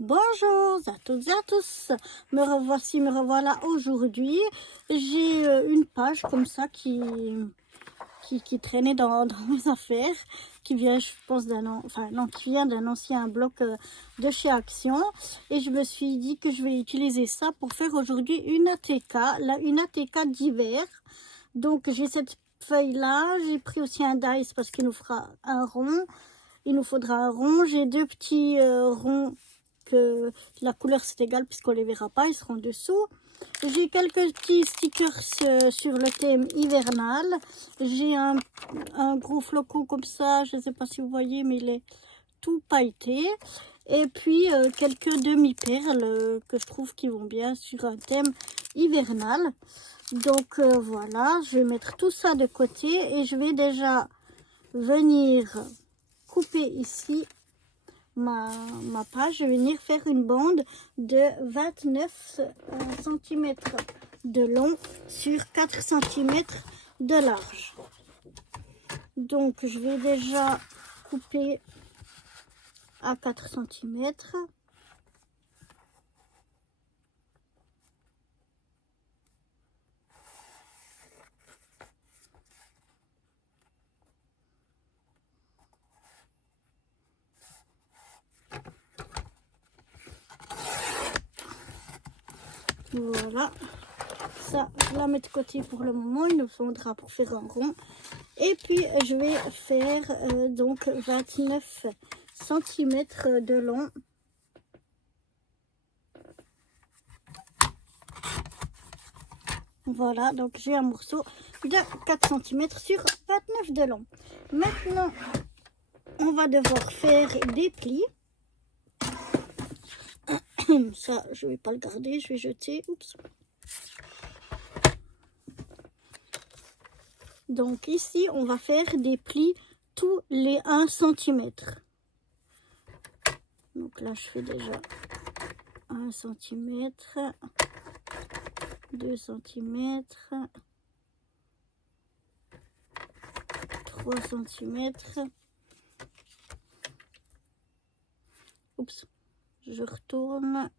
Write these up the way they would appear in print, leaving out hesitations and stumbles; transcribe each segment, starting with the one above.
Bonjour à toutes et à tous, me revoilà aujourd'hui. J'ai une page comme ça qui traînait dans mes affaires, qui vient, je pense, qui vient d'un ancien bloc de chez Action. Et je me suis dit que je vais utiliser ça pour faire aujourd'hui une ATK, une ATK d'hiver. Donc j'ai cette feuille-là, j'ai pris aussi un dice parce qu'il nous fera un rond. Il nous faudra un rond, j'ai deux petits ronds que la couleur c'est égal puisqu'on les verra pas, ils seront dessous. J'ai quelques petits stickers sur le thème hivernal. J'ai un gros flocon comme ça, je ne sais pas si vous voyez, mais il est tout pailleté. Et puis quelques demi-perles que je trouve qui vont bien sur un thème hivernal. Donc voilà, je vais mettre tout ça de côté et je vais déjà venir couper ici ma page. Je vais venir faire une bande de 29 cm de long sur 4 cm de large. Donc je vais déjà couper à 4 cm. Voilà, ça je la mets de côté pour le moment, il nous faudra pour faire un rond. Et puis je vais faire donc 29 cm de long. Voilà, donc j'ai un morceau de 4 cm sur 29 de long. Maintenant, on va devoir faire des plis. Ça, je vais pas le garder, je vais jeter. Oups. Donc ici, on va faire des plis tous les 1 cm. Donc là, je fais déjà 1 cm, 2 cm, 3 cm. Oups, je retourne.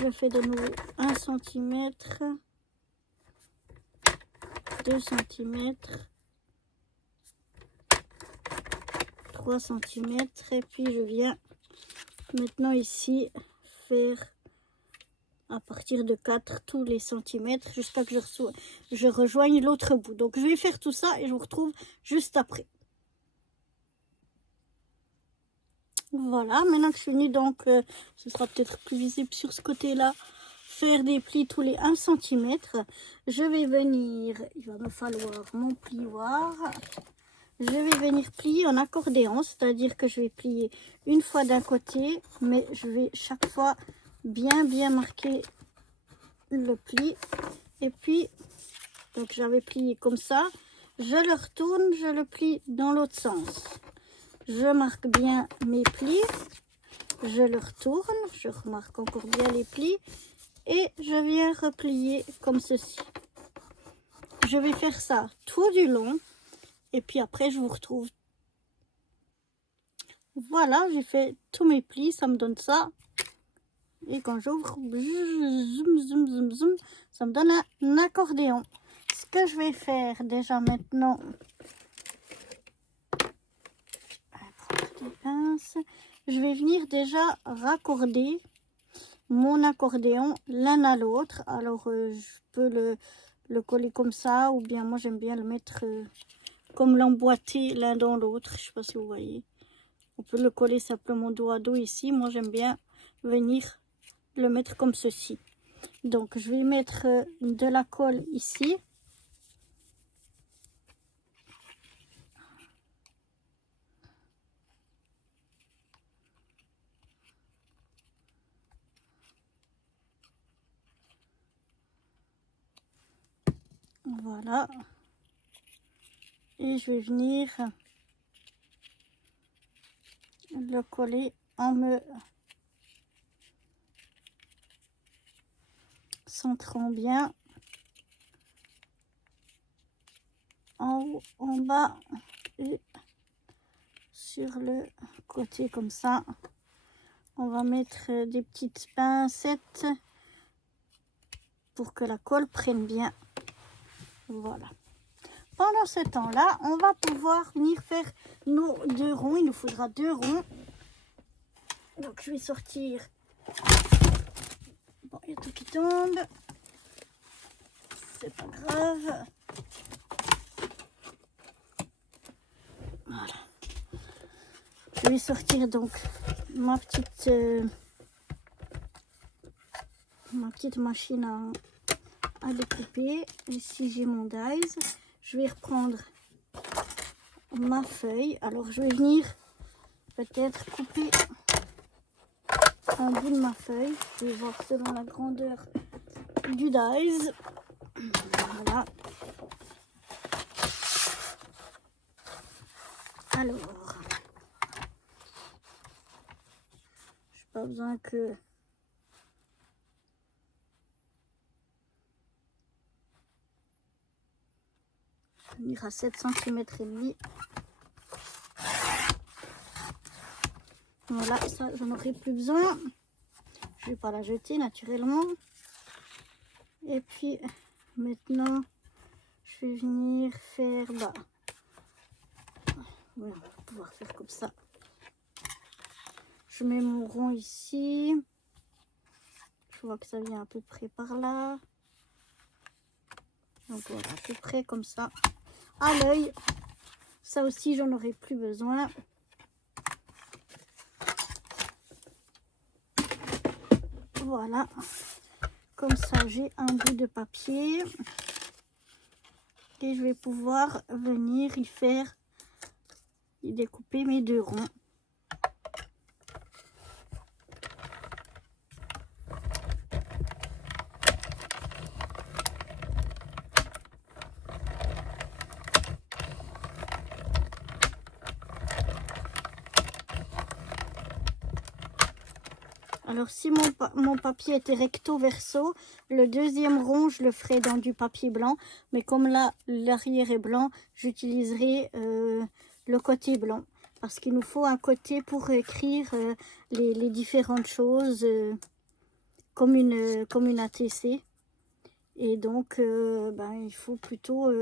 Je fais de nouveau 1 cm, 2 cm, 3 cm. Et puis je viens maintenant ici faire à partir de 4 tous les centimètres jusqu'à que je rejoigne l'autre bout. Donc je vais faire tout ça et je vous retrouve juste après. Voilà, maintenant que je suis venue, donc ce sera peut-être plus visible sur ce côté-là, faire des plis tous les 1 cm. Je vais venir, il va me falloir mon plioir. Je vais venir plier en accordéon, c'est-à-dire que je vais plier une fois d'un côté, mais je vais chaque fois bien marquer le pli. Et puis, donc j'avais plié comme ça, je le retourne, je le plie dans l'autre sens. Je marque bien mes plis, je le retourne, je remarque encore bien les plis et je viens replier comme ceci. Je vais faire ça tout du long et puis après je vous retrouve. Voilà, j'ai fait tous mes plis, ça me donne ça. Et quand j'ouvre, zoom, zoom, ça me donne un accordéon. Ce que je vais faire déjà maintenant, je vais venir déjà raccorder mon accordéon l'un à l'autre. Alors je peux le coller comme ça, ou bien moi j'aime bien le mettre comme l'emboîter l'un dans l'autre. Je sais pas si vous voyez. On peut le coller simplement dos à dos ici. Moi j'aime bien venir le mettre comme ceci. Donc je vais mettre de la colle ici. Voilà. Et je vais venir le coller en me centrant bien en haut, en bas et sur le côté comme ça, On va mettre des petites pincettes pour que la colle prenne bien. Voilà. Pendant ce temps-là, on va pouvoir venir faire nos 2 ronds. Il nous faudra 2 ronds. Donc je vais sortir. Bon, il y a tout qui tombe. C'est pas grave. Voilà. Je vais sortir donc ma petite machine à découper. Ici j'ai mon dies. Je vais reprendre ma feuille. Alors je vais venir peut-être couper un bout de ma feuille. Je vais voir selon la grandeur du dies. Voilà. Alors, j'ai pas besoin que venir à 7 cm et demi. Voilà, ça j'en aurai plus besoin. Je vais pas la jeter naturellement. Et puis maintenant, je vais venir faire voilà, on va pouvoir faire comme ça. Je mets mon rond ici. Je vois que ça vient à peu près par là. Donc voilà, à peu près comme ça. À l'œil. Ça aussi, j'en aurai plus besoin. Voilà. Comme ça, j'ai un bout de papier. Et je vais pouvoir venir y découper mes 2 ronds. Alors si mon papier était recto verso, le 2e rond je le ferai dans du papier blanc, mais comme là l'arrière est blanc, j'utiliserai le côté blanc parce qu'il nous faut un côté pour écrire les différentes choses comme une ATC, et donc il faut plutôt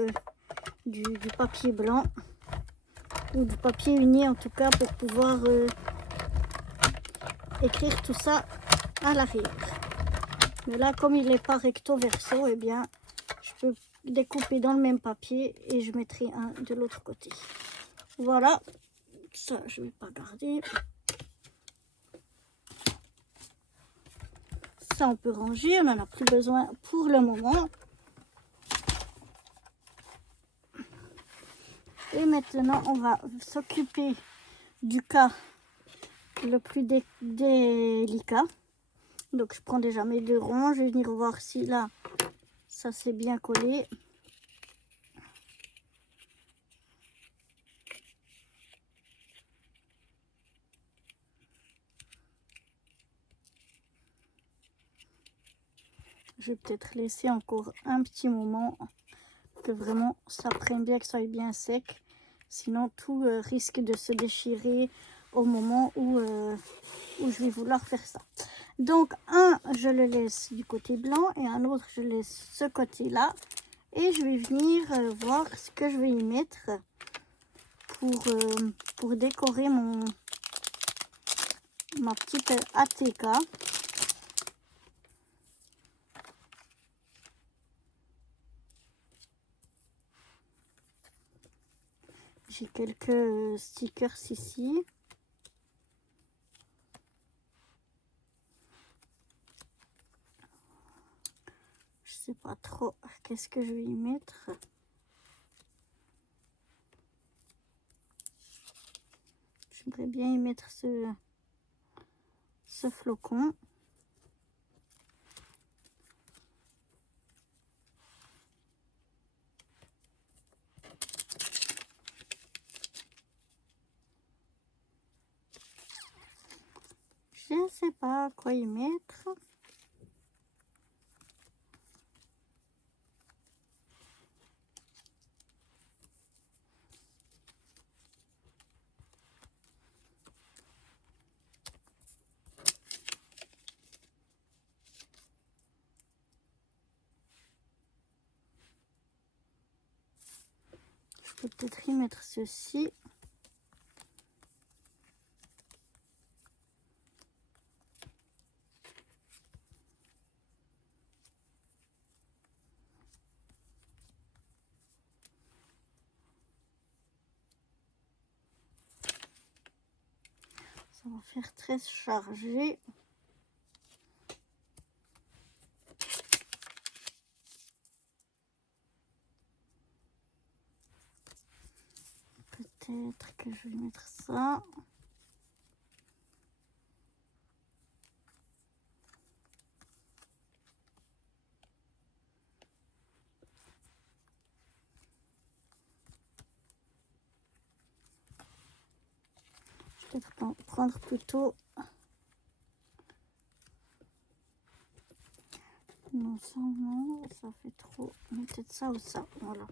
du papier blanc ou du papier uni en tout cas pour pouvoir écrire tout ça à l'arrière. Mais là, comme il n'est pas recto verso, eh bien je peux découper dans le même papier et je mettrai un de l'autre côté. Voilà, ça je vais pas garder. Ça on peut ranger, on n'en a plus besoin pour le moment. Et maintenant on va s'occuper du cas le plus délicat. Donc je prends déjà mes 2 ronds, je vais venir voir si là ça s'est bien collé. Je vais peut-être laisser encore un petit moment que vraiment ça prenne bien, que ça soit bien sec, sinon tout risque de se déchirer au moment où je vais vouloir faire ça. Donc un je le laisse du côté blanc et un autre je laisse ce côté là, et je vais venir voir ce que je vais y mettre pour décorer ma petite ATK. J'ai quelques stickers ici. Je sais pas trop qu'est-ce que je vais y mettre. J'aimerais bien y mettre ce flocon. Je ne sais pas quoi y mettre. vais peut-être y mettre ceci. Ça va faire très chargé. Peut-être que je vais mettre ça. Je vais peut-être prendre plutôt... Non, ça non, ça fait trop. Peut-être ça ou ça, voilà.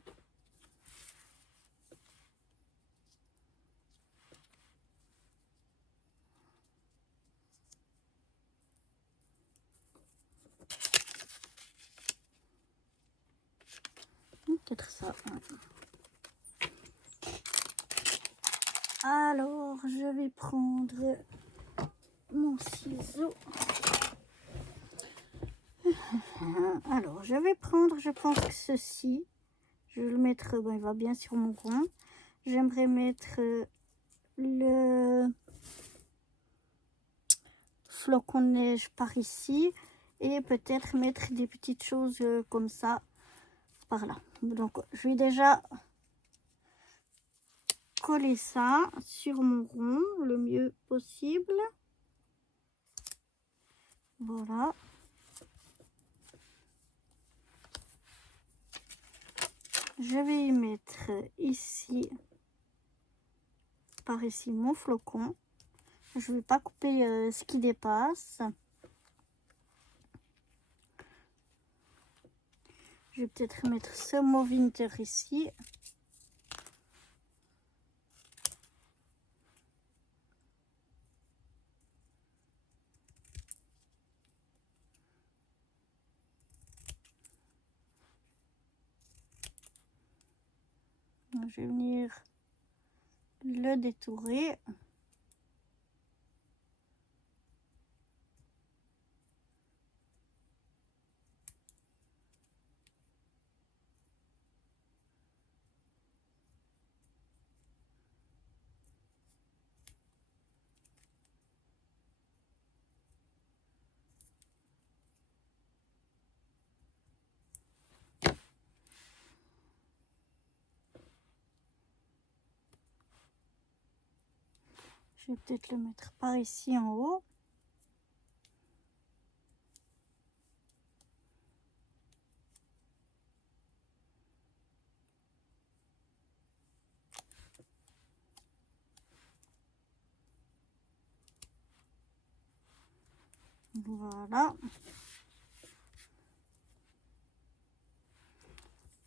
Peut-être ça. Alors, je vais prendre mon ciseau. Alors, je vais prendre, je pense que ceci, je vais le mettre, ben, il va bien sur mon rond. J'aimerais mettre le flocon de neige par ici et peut-être mettre des petites choses comme ça par là. Donc, je vais déjà coller ça sur mon rond le mieux possible. Voilà. Je vais y mettre ici, par ici, mon flocon. Je ne vais pas couper ce qui dépasse. Je vais peut-être mettre ce mot winter ici. Je vais venir le détourer. Je vais peut-être le mettre par ici en haut. Voilà.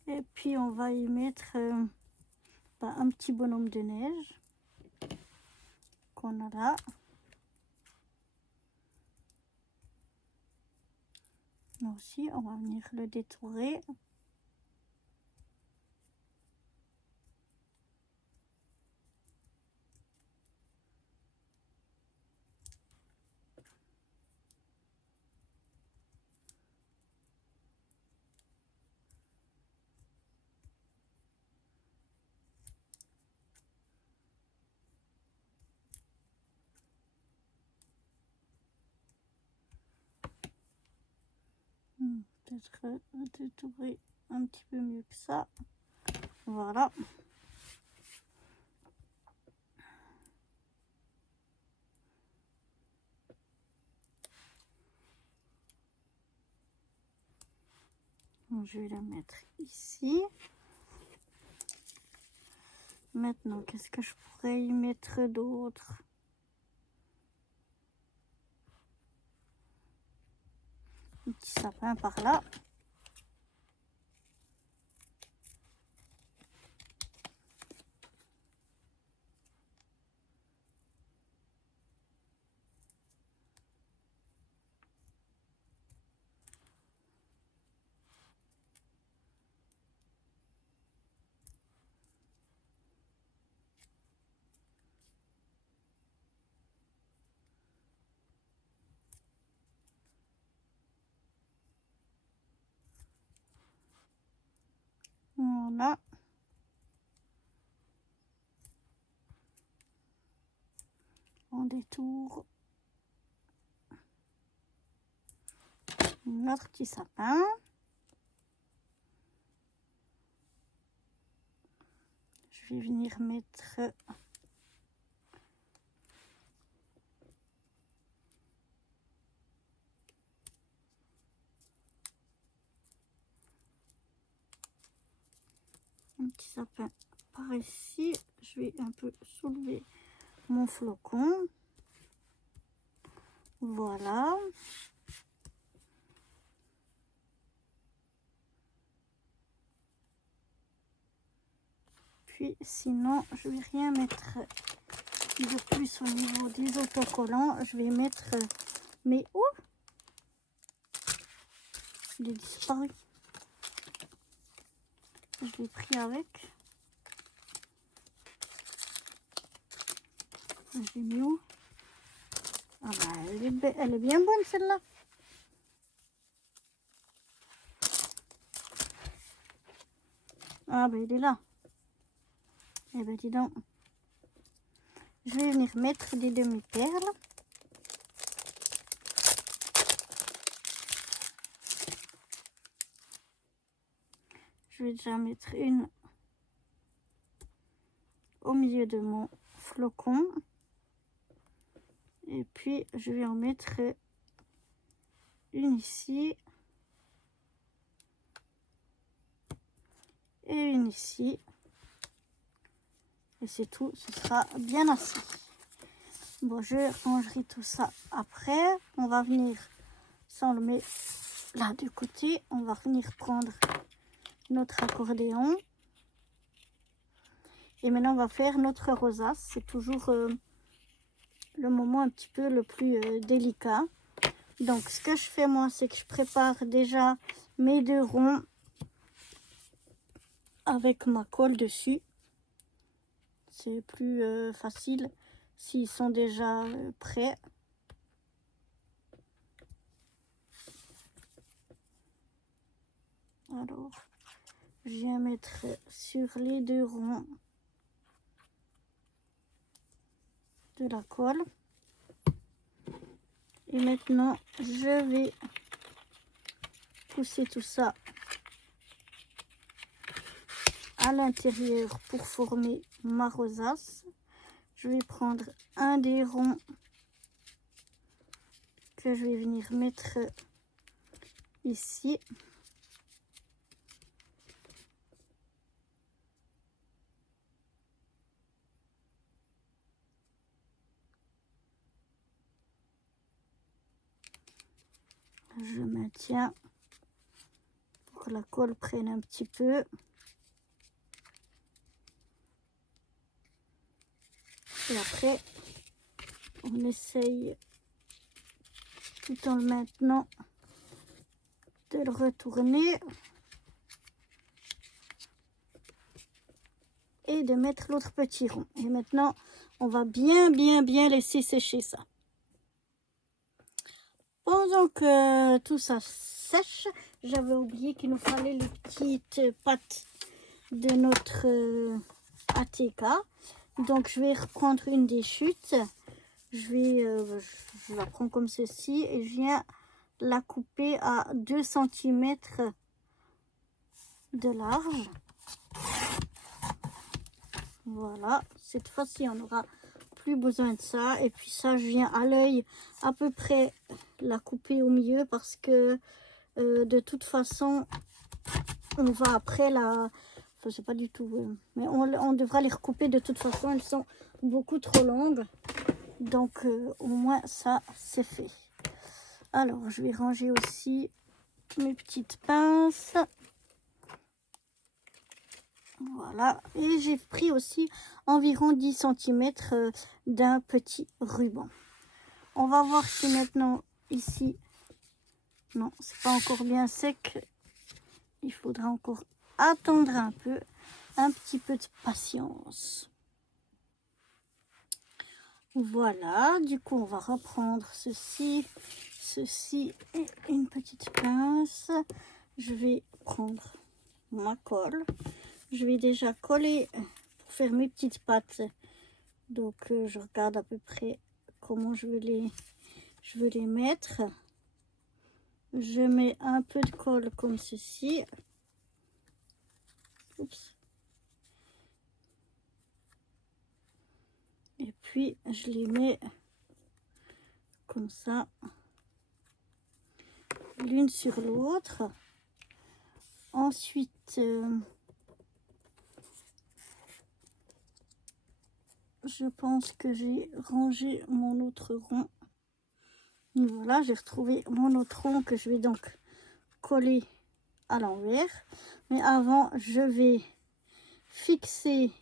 Et puis on va y mettre un petit bonhomme de neige qu'on a là. Là aussi, on va venir le détourer. Peut-être détourer un petit peu mieux que ça. Voilà. Je vais la mettre ici. Maintenant, qu'est-ce que je pourrais y mettre d'autre? Un petit sapin par là. Voilà. On détourne notre petit sapin. Je vais venir mettre un petit sapin par ici. Je vais un peu soulever mon flocon. Voilà. Puis sinon, je vais rien mettre de plus au niveau des autocollants. Je vais mettre mes... Oh, il est disparu. Je l'ai pris avec. J'ai mis où? Ah bah, elle est bien bonne celle-là. Ah bah il est là. Eh ben dis donc. Je vais venir mettre des demi-perles. Je vais déjà mettre une au milieu de mon flocon. Et puis je vais en mettre une ici. Et une ici. Et c'est tout, ce sera bien assez. Bon, je rangerai tout ça après. On va venir, ça on le met là de côté. On va venir prendre notre accordéon. Et maintenant on va faire notre rosace. C'est toujours le moment un petit peu le plus délicat. Donc ce que je fais moi, c'est que je prépare déjà mes 2 ronds avec ma colle dessus. C'est plus facile s'ils sont déjà prêts. Alors, je viens mettre sur les 2 ronds de la colle. Et maintenant, je vais pousser tout ça à l'intérieur pour former ma rosace. Je vais prendre un des ronds que je vais venir mettre ici. Je maintiens pour que la colle prenne un petit peu. Et après, on essaye, tout en le maintenant, de le retourner et de mettre l'autre petit rond. Et maintenant, on va bien laisser sécher ça. Pendant que tout ça sèche, j'avais oublié qu'il nous fallait les petites pattes de notre ATK. Donc je vais reprendre une des chutes. Je la prends comme ceci et je viens la couper à 2 cm de large. Voilà, cette fois-ci on n'aura plus besoin de ça. Et puis ça, je viens à l'œil à peu près la couper au milieu parce que de toute façon on va après la... Enfin, c'est pas du tout... mais on devra les recouper de toute façon, elles sont beaucoup trop longues. Donc au moins ça c'est fait. Alors je vais ranger aussi mes petites pinces. Voilà, et j'ai pris aussi environ 10 cm d'un petit ruban. On va voir si maintenant ici, non, c'est pas encore bien sec. Il faudra encore attendre un petit peu de patience. Voilà, du coup on va reprendre ceci et une petite pince. Je vais prendre ma colle. Je vais déjà coller pour faire mes petites pattes. Donc je regarde à peu près comment je veux les mettre. Je mets un peu de colle comme ceci. Oups. Et puis je les mets comme ça, l'une sur l'autre. Ensuite, je pense que j'ai rangé mon autre rond. Et voilà, j'ai retrouvé mon autre rond que je vais donc coller à l'envers. Mais avant, je vais fixer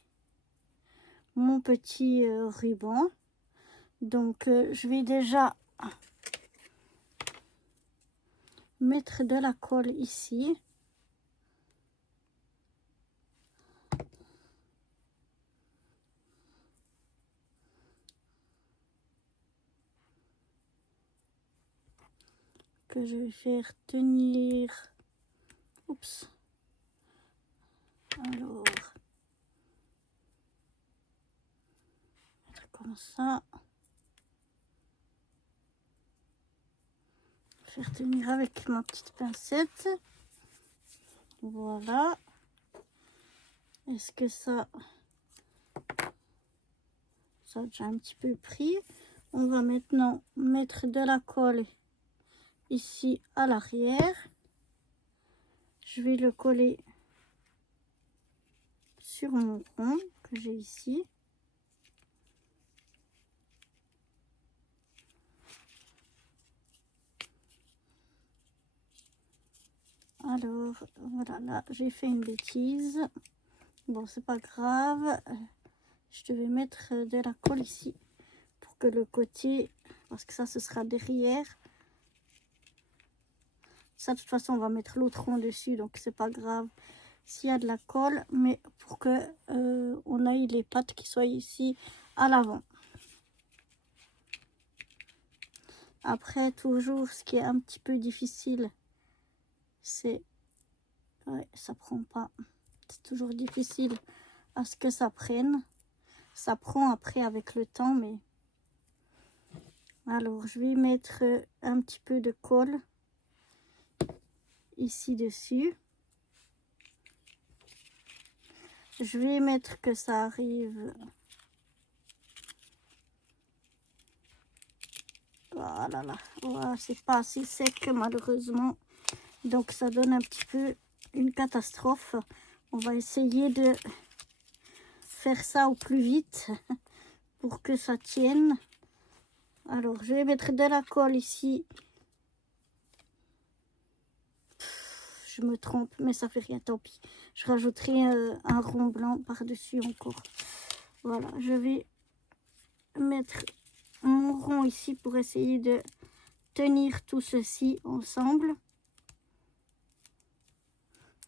mon petit ruban. Donc, je vais déjà mettre de la colle ici. Que je vais faire tenir. Oups. Alors, mettre comme ça. Faire tenir avec ma petite pincette. Voilà. Est-ce que ça a déjà un petit peu pris? On va maintenant mettre de la colle ici à l'arrière. Je vais le coller sur mon rond que j'ai ici. Alors, voilà, là, j'ai fait une bêtise. Bon, c'est pas grave. Je devais mettre de la colle ici pour que le côté, parce que ça, ce sera derrière. Ça, de toute façon, on va mettre l'autre rond dessus, donc c'est pas grave s'il y a de la colle, mais pour que on ait les pattes qui soient ici à l'avant. Après, toujours, ce qui est un petit peu difficile, c'est... Ouais, ça prend pas. C'est toujours difficile à ce que ça prenne. Ça prend après avec le temps, mais... Alors, je vais mettre un petit peu de colle ici dessus. Je vais mettre que ça arrive... Voilà, là. Voilà, c'est pas assez sec malheureusement. Donc ça donne un petit peu une catastrophe. On va essayer de faire ça au plus vite pour que ça tienne. Alors je vais mettre de la colle ici. Je me trompe, mais ça fait rien, tant pis. Je rajouterai un rond blanc par-dessus encore. Voilà, je vais mettre mon rond ici pour essayer de tenir tout ceci ensemble.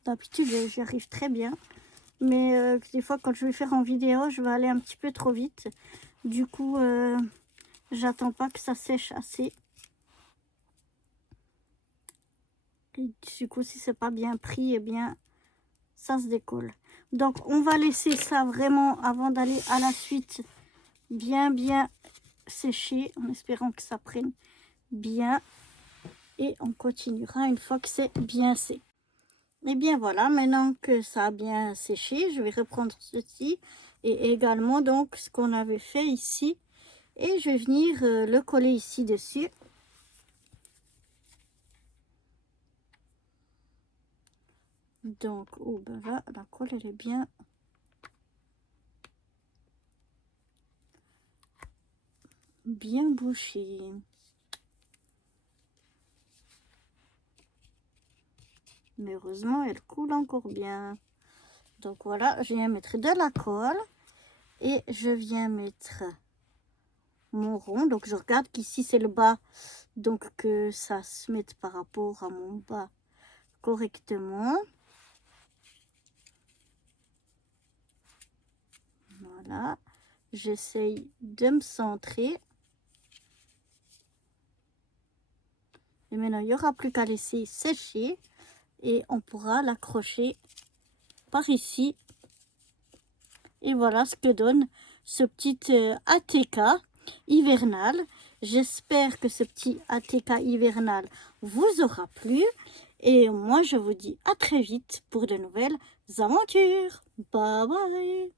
D'habitude, j'y arrive très bien. Mais des fois, quand je vais faire en vidéo, je vais aller un petit peu trop vite. Du coup, j'attends pas que ça sèche assez. Et du coup, si c'est pas bien pris, eh bien, ça se décolle. Donc, on va laisser ça vraiment, avant d'aller à la suite, bien sécher, en espérant que ça prenne bien. Et on continuera une fois que c'est bien sec. Et bien voilà, maintenant que ça a bien séché, je vais reprendre ceci et également donc ce qu'on avait fait ici. Et je vais venir le coller ici dessus. Donc, oh ben là, la colle elle est bien bouchée. Mais heureusement, elle coule encore bien. Donc voilà, je viens mettre de la colle et je viens mettre mon rond. Donc je regarde qu'ici c'est le bas, donc que ça se mette par rapport à mon bas correctement. Voilà, j'essaye de me centrer. Et maintenant, il n'y aura plus qu'à laisser sécher et on pourra l'accrocher par ici. Et voilà ce que donne ce petit ATK hivernal. J'espère que ce petit ATK hivernal vous aura plu. Et moi, je vous dis à très vite pour de nouvelles aventures. Bye bye!